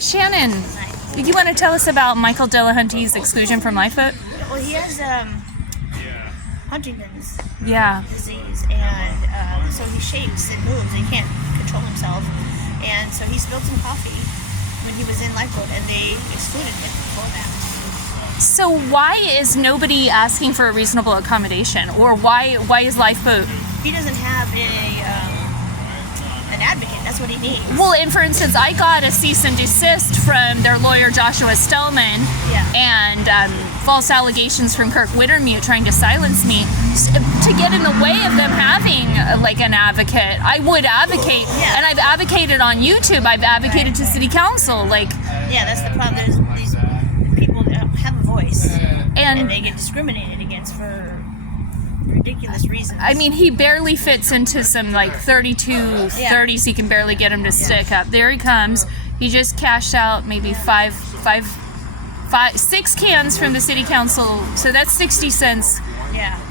Shannon, you want to tell us about Michael Dillahunty's exclusion from Lifeboat? Well, he has Huntington's disease, and so he shakes and moves. He can't control himself, and so he spilled some coffee when he was in Lifeboat, and they excluded him for that. So why is nobody asking for a reasonable accommodation, or why is Lifeboat? He doesn't have an advocate. That's what he needs. Well, and for instance, I got a cease and desist from their lawyer Joshua Stellman, and false allegations from Kirk Wintermute trying to silence me to get in the way of them having like an advocate. I would advocate, and I've advocated on YouTube. I've advocated to City Council. That's the problem. There's these people that have a voice, and they get discriminated against for ridiculous reasons. I mean, he barely fits into some 32 30s. He can barely get him to stick up. There he comes. He just cashed out maybe 6 cans from the City Council, so that's 60 cents.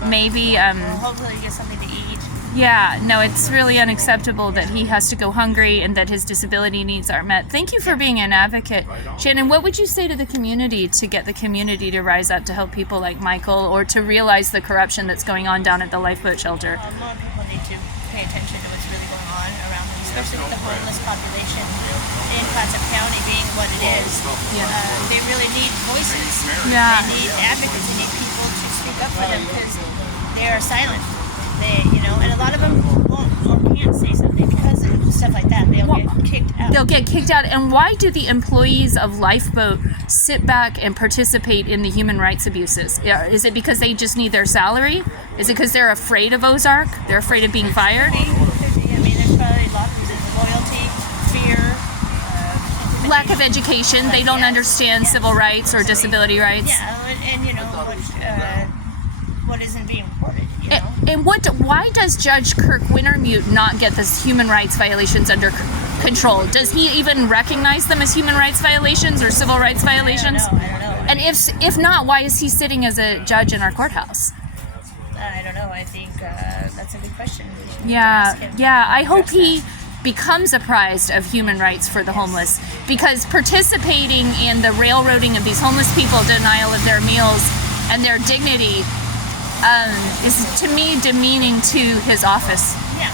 Maybe. Well, hopefully he gets something to eat. Yeah, no, it's really unacceptable that he has to go hungry and that his disability needs aren't met. Thank you for being an advocate. Shannon, what would you say to the community to get the community to rise up to help people like Michael, or to realize the corruption that's going on down at the Lifeboat shelter? More people need to pay attention to what's really going on around them, especially with the homeless population in Clatsop County being what it is. They really need voices. They need advocates. They need people to speak up for them because they are silent. And a lot of them won't or can't say something because of stuff like that. They'll get kicked out. They'll get kicked out. And why do the employees of Lifeboat sit back and participate in the human rights abuses? Is it because they just need their salary? Is it because they're afraid of Ozark? They're afraid of being fired? There's probably a lot of reasons. Loyalty, fear, lack of education. They don't understand civil rights or disability rights. What isn't being reported. And why does Judge Kirk Wintermute not get these human rights violations under control? Does he even recognize them as human rights violations or civil rights violations? I don't know. And if not, why is he sitting as a judge in our courthouse? I don't know. I think that's a good question. I hope he becomes apprised of human rights for the homeless, because participating in the railroading of these homeless people, denial of their meals and their dignity, is to me demeaning to his office. We're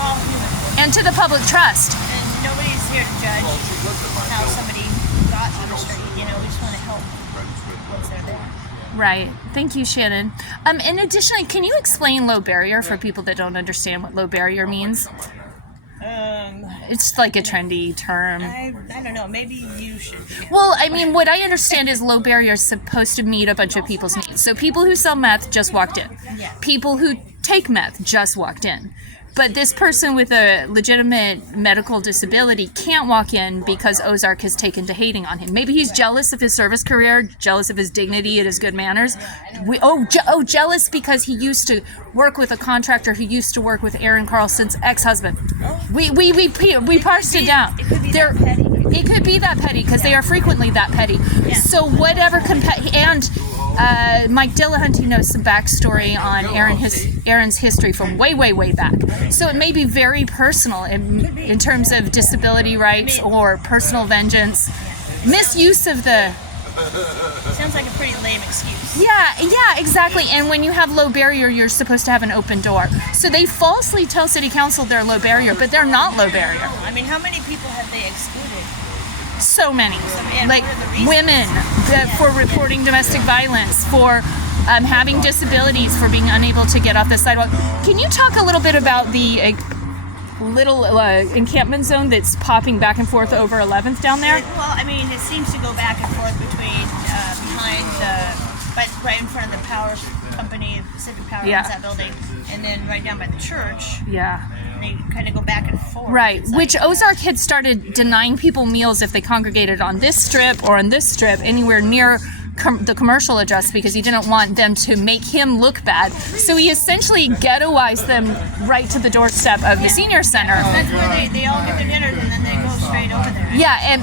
all human. And to the public trust. And nobody's here to judge how somebody got on the street. We just want to help once they're there. Right. Thank you, Shannon. And additionally, can you explain low barrier for people that don't understand what low barrier means? It's like a trendy term. I don't know. Maybe you should. Well, I mean, what I understand is low barrier is supposed to meet a bunch of people's needs. So people who sell meth just walked in. People who take meth just walked in. But this person with a legitimate medical disability can't walk in because Ozark has taken to hating on him. Maybe he's jealous of his service career, jealous of his dignity and his good manners. Jealous because he used to work with a contractor who used to work with Aaron Carlson's ex-husband. We parsed it down. It could be that petty. It could be that petty because they are frequently that petty. So whatever Mike Dillahunty knows some backstory on Aaron's history from way back. So it may be very personal in terms of disability rights or personal vengeance. Misuse of the... Sounds like a pretty lame excuse. Yeah, exactly. And when you have low barrier, you're supposed to have an open door. So they falsely tell City Council they're low barrier, but they're not low barrier. I mean, how many people have they excluded? So many. Like women for reporting domestic violence, for having disabilities, for being unable to get off the sidewalk. Can you talk a little bit about the little encampment zone that's popping back and forth over 11th down there? Well, I mean, it seems to go back and forth between right in front of the power company, Pacific Power owns that building, and then right down by the church. And they kind of go back and forth. Right, which Ozark had started denying people meals if they congregated on this strip or on this strip, anywhere near the commercial address, because he didn't want them to make him look bad. So he essentially ghettoized them right to the doorstep of the senior center. That's where they all get their dinners and then they go straight over there.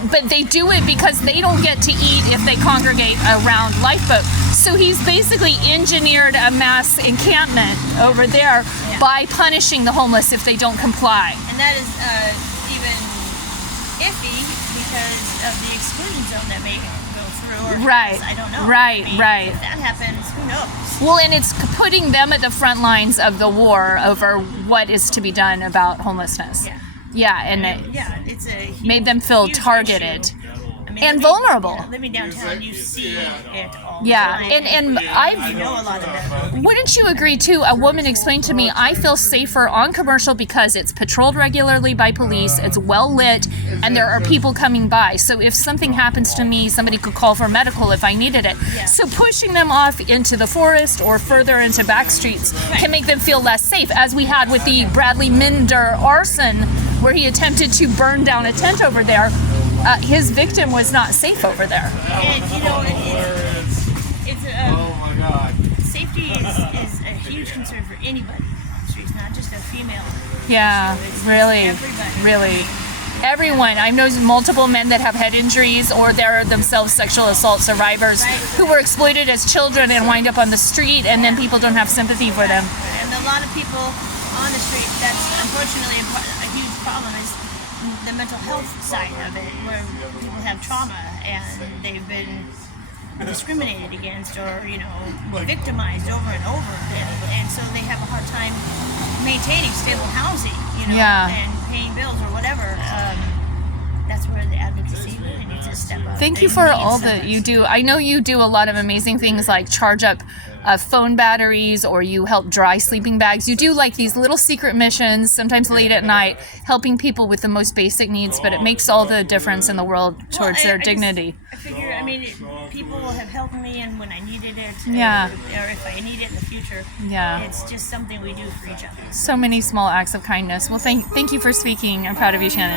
But they do it because they don't get to eat if they congregate around Lifeboat. So he's basically engineered a mass encampment over there by punishing the homeless if they don't comply. And that is even iffy because of the exclusion zone that may go through. Or Right. I don't know. Right, I mean, right. If that happens, who knows? Well, and it's putting them at the front lines of the war over what is to be done about homelessness. Yeah. Yeah, and it Yeah, it's a huge, made them feel huge targeted. issue. I mean, And living- vulnerable. Yeah, living downtown, you see it all Yeah, the time. and you I've know a lot of them. wouldn't you agree too? A woman explained to me, I feel safer on commercial because it's patrolled regularly by police, it's well lit, and there are people coming by. So if something happens to me, somebody could call for medical if I needed it. Yeah. So pushing them off into the forest or further into back streets can make them feel less safe, as we had with the Bradley Minder arson, where he attempted to burn down a tent over there. His victim was not safe over there. And you know, safety is a huge concern for anybody on the streets, not just a female. Yeah, It's really, everybody. really. Everyone. I know multiple men that have head injuries or they're themselves sexual assault survivors who were exploited as children and wind up on the street, and then people don't have sympathy for them. And a lot of people on the street, that's unfortunately a huge problem, is the mental health side of it, where people have trauma and they've been discriminated against or, you know, victimized over and over again. And so they have a hard time maintaining stable housing, you know, Yeah. and paying bills or whatever. That's where the advocacy really needs to step up. Thank They you for need all some- that you do. I know you do a lot of amazing things like charge up phone batteries, or you help dry sleeping bags. You do like these little secret missions, sometimes late at night, helping people with the most basic needs, but it makes all the difference in the world towards their dignity. I figure, I mean, people have helped me, and when I needed it, Yeah. or if I need it in the future, Yeah. it's just something we do for each other. So many small acts of kindness. Well, thank you for speaking. I'm proud of you, Shannon.